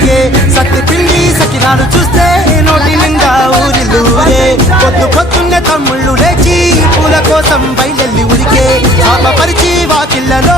ఊరికే సత్తి పిండి సకినాలు చూస్తే నోటి నిండా ఊరిల్లూరే పొద్దున్నే తమ్ముళ్ళు లేచి పూల కోసం బయలెల్లి ఊరికే పరిచి వాకిళ్ళలో